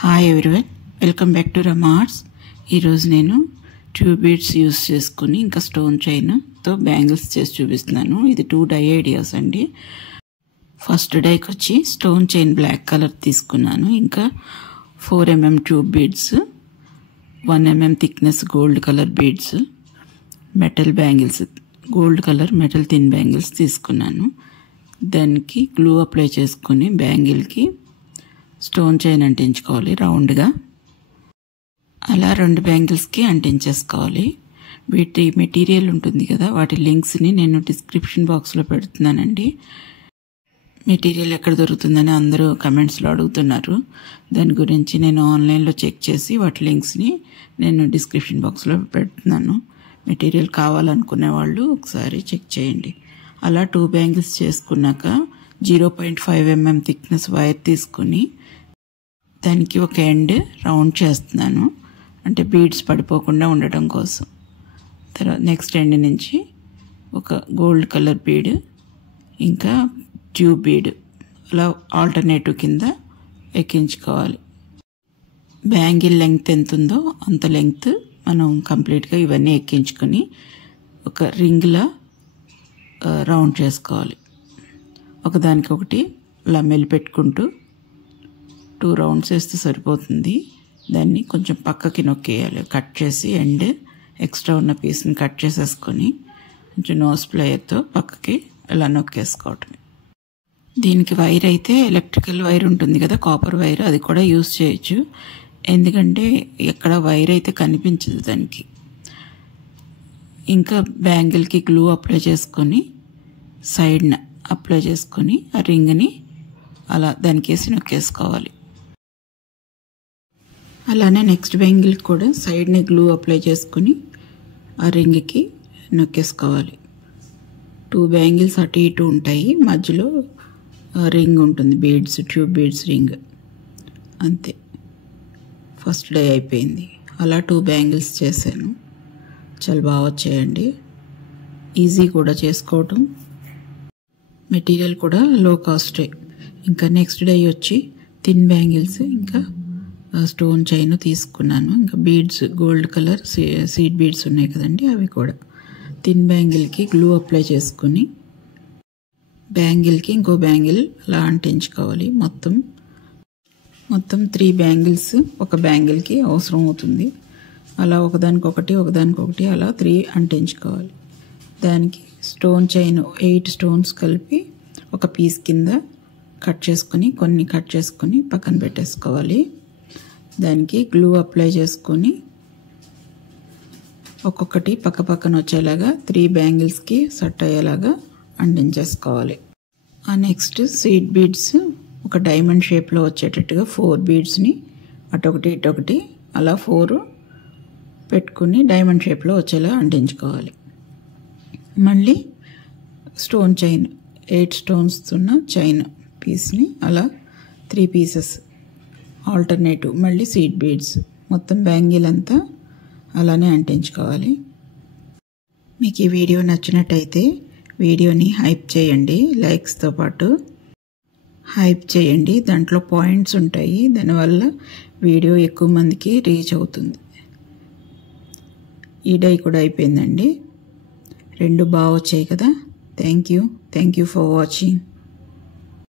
Hi everyone, welcome back to Rama arts. ఈరోజు నేను tube beads use చేసుకుని ఇంకా స్టోన్ చైన్తో బ్యాంగిల్స్ చేసి చూపిస్తున్నాను. ఇది 2 డై ఐడియాస్ అండి. ఫస్ట్ డైకి వచ్చి స్టోన్ చైన్ బ్లాక్ కలర్ తీసుకున్నాను. ఇంకా 4 mm tube beads, 1 mm thickness gold colour beads, metal bangles, gold colour metal thin bangles తీసుకున్నాను. దానికి గ్లూ అప్లై చేసుకుని బ్యాంగిల్కి స్టోన్ చైన్ అంటించుకోవాలి రౌండ్గా. అలా 2 బ్యాంగిల్స్కి అంటించేసుకోవాలి. వీటి మెటీరియల్ ఉంటుంది కదా, వాటి లింక్స్ని నేను డిస్క్రిప్షన్ బాక్స్లో పెడుతున్నానండి. మెటీరియల్ ఎక్కడ దొరుకుతుందని అందరూ కమెంట్స్లో అడుగుతున్నారు. దాని గురించి నేను ఆన్లైన్లో చెక్ చేసి వాటి లింక్స్ని నేను డిస్క్రిప్షన్ బాక్స్లో పెడుతున్నాను. మెటీరియల్ కావాలనుకునే వాళ్ళు ఒకసారి చెక్ చేయండి. అలా 2 బ్యాంగిల్స్ చేసుకున్నాక 0.5 mm థిక్నెస్ వైర్ తీసుకుని దానికి ఒక ఎండ్ రౌండ్ చేస్తున్నాను, అంటే బీడ్స్ పడిపోకుండా ఉండటం కోసం. తర్వాత నెక్స్ట్ ఎండ్ నుంచి ఒక గోల్డ్ కలర్ బీడ్, ఇంకా ట్యూబ్ బీడ్ అలా ఆల్టర్నేటివ్ కింద ఎక్కించుకోవాలి. బ్యాంగిల్ లెంగ్త్ ఎంత ఉందో అంత లెంగ్త్ మనం కంప్లీట్గా ఇవన్నీ ఎక్కించుకొని ఒక రింగ్లా రౌండ్ చేసుకోవాలి. ఒకదానికొకటి అలా మెలిపెట్టుకుంటూ 2 రౌండ్స్ వేస్తే సరిపోతుంది. దాన్ని కొంచెం పక్కకి నొక్కేయాలి, కట్ చేసి ఎండ్ ఎక్స్ట్రా ఉన్న పీస్ని కట్ చేసేసుకొని కొంచెం నోస్ ప్లేయర్తో పక్కకి ఇలా నొక్కేసుకోవటం. దీనికి వైర్ అయితే ఎలక్ట్రికల్ వైర్ ఉంటుంది కదా, కాపర్ వైర్, అది కూడా యూస్ చేయొచ్చు. ఎందుకంటే ఎక్కడ వైర్ అయితే కనిపించదు దానికి. ఇంకా బ్యాంగిల్కి గ్లూ అప్లై చేసుకొని సైడ్న అప్లై చేసుకొని ఆ రింగ్ని అలా దానికేసి నొక్కేసుకోవాలి. అలానే నెక్స్ట్ బ్యాంగిల్కి కూడా సైడ్ని గ్లూ అప్లై చేసుకొని ఆ రింగ్కి నొక్కేసుకోవాలి. 2 బ్యాంగిల్స్ అటు ఇటు ఉంటాయి, మధ్యలో రింగ్ ఉంటుంది, బీడ్స్, ట్యూబ్ బీడ్స్ రింగ్. అంతే, ఫస్ట్ డే అయిపోయింది. అలా 2 బ్యాంగిల్స్ చేశాను. చాలా బాగా వచ్చాయండి. ఈజీ కూడా చేసుకోవటం, మెటీరియల్ కూడా లో కాస్టే. ఇంకా నెక్స్ట్ డే వచ్చి థిన్ బ్యాంగిల్స్ ఇంకా స్టోన్ చైన్ తీసుకున్నాను. ఇంకా beads, gold colour seed beads ఉన్నాయి కదండి, అవి కూడా థిన్ బ్యాంగిల్కి గ్లూ అప్లై చేసుకుని బ్యాంగిల్కి ఇంకో బ్యాంగిల్ అలా అంటించుకోవాలి. మొత్తం 3 బ్యాంగిల్స్ ఒక బ్యాంగిల్కి అవసరం అవుతుంది. అలా ఒకదానికొకటి అలా 3 అంటించుకోవాలి. దానికి స్టోన్ చైన్ 8 స్టోన్స్ కలిపి ఒక పీస్ కింద కట్ చేసుకొని పక్కన పెట్టేసుకోవాలి. దానికి గ్లూ అప్లై చేసుకొని ఒక్కొక్కటి పక్క పక్కన వచ్చేలాగా 3 బ్యాంగిల్స్కి సెట్ అయ్యేలాగా అంటించేసుకోవాలి. ఆ నెక్స్ట్ సీడ్ బీడ్స్ ఒక డైమండ్ షేప్లో వచ్చేటట్టుగా 4 బీడ్స్ని అటొకటి ఇటొకటి అలా 4 పెట్టుకుని డైమండ్ షేప్లో వచ్చేలా అంటించుకోవాలి. మళ్ళీ స్టోన్ చైన్ 8 స్టోన్స్ ఉన్న చైన్ పీస్ని అలా 3 పీసెస్ ఆల్టర్నేటివ్, మళ్ళీ సీడ్ బీడ్స్, మొత్తం బ్యాంగిల్ అంతా అలానే అంటించుకోవాలి. మీకు ఈ వీడియో నచ్చినట్టయితే వీడియోని హైప్ చేయండి, లైక్స్తో పాటు హైప్ చేయండి. దాంట్లో పాయింట్స్ ఉంటాయి, దానివల్ల వీడియో ఎక్కువ మందికి రీచ్ అవుతుంది. ఈ డై కూడా అయిపోయిందండి. 2 బాగా వచ్చాయి కదా. Thank you for watching.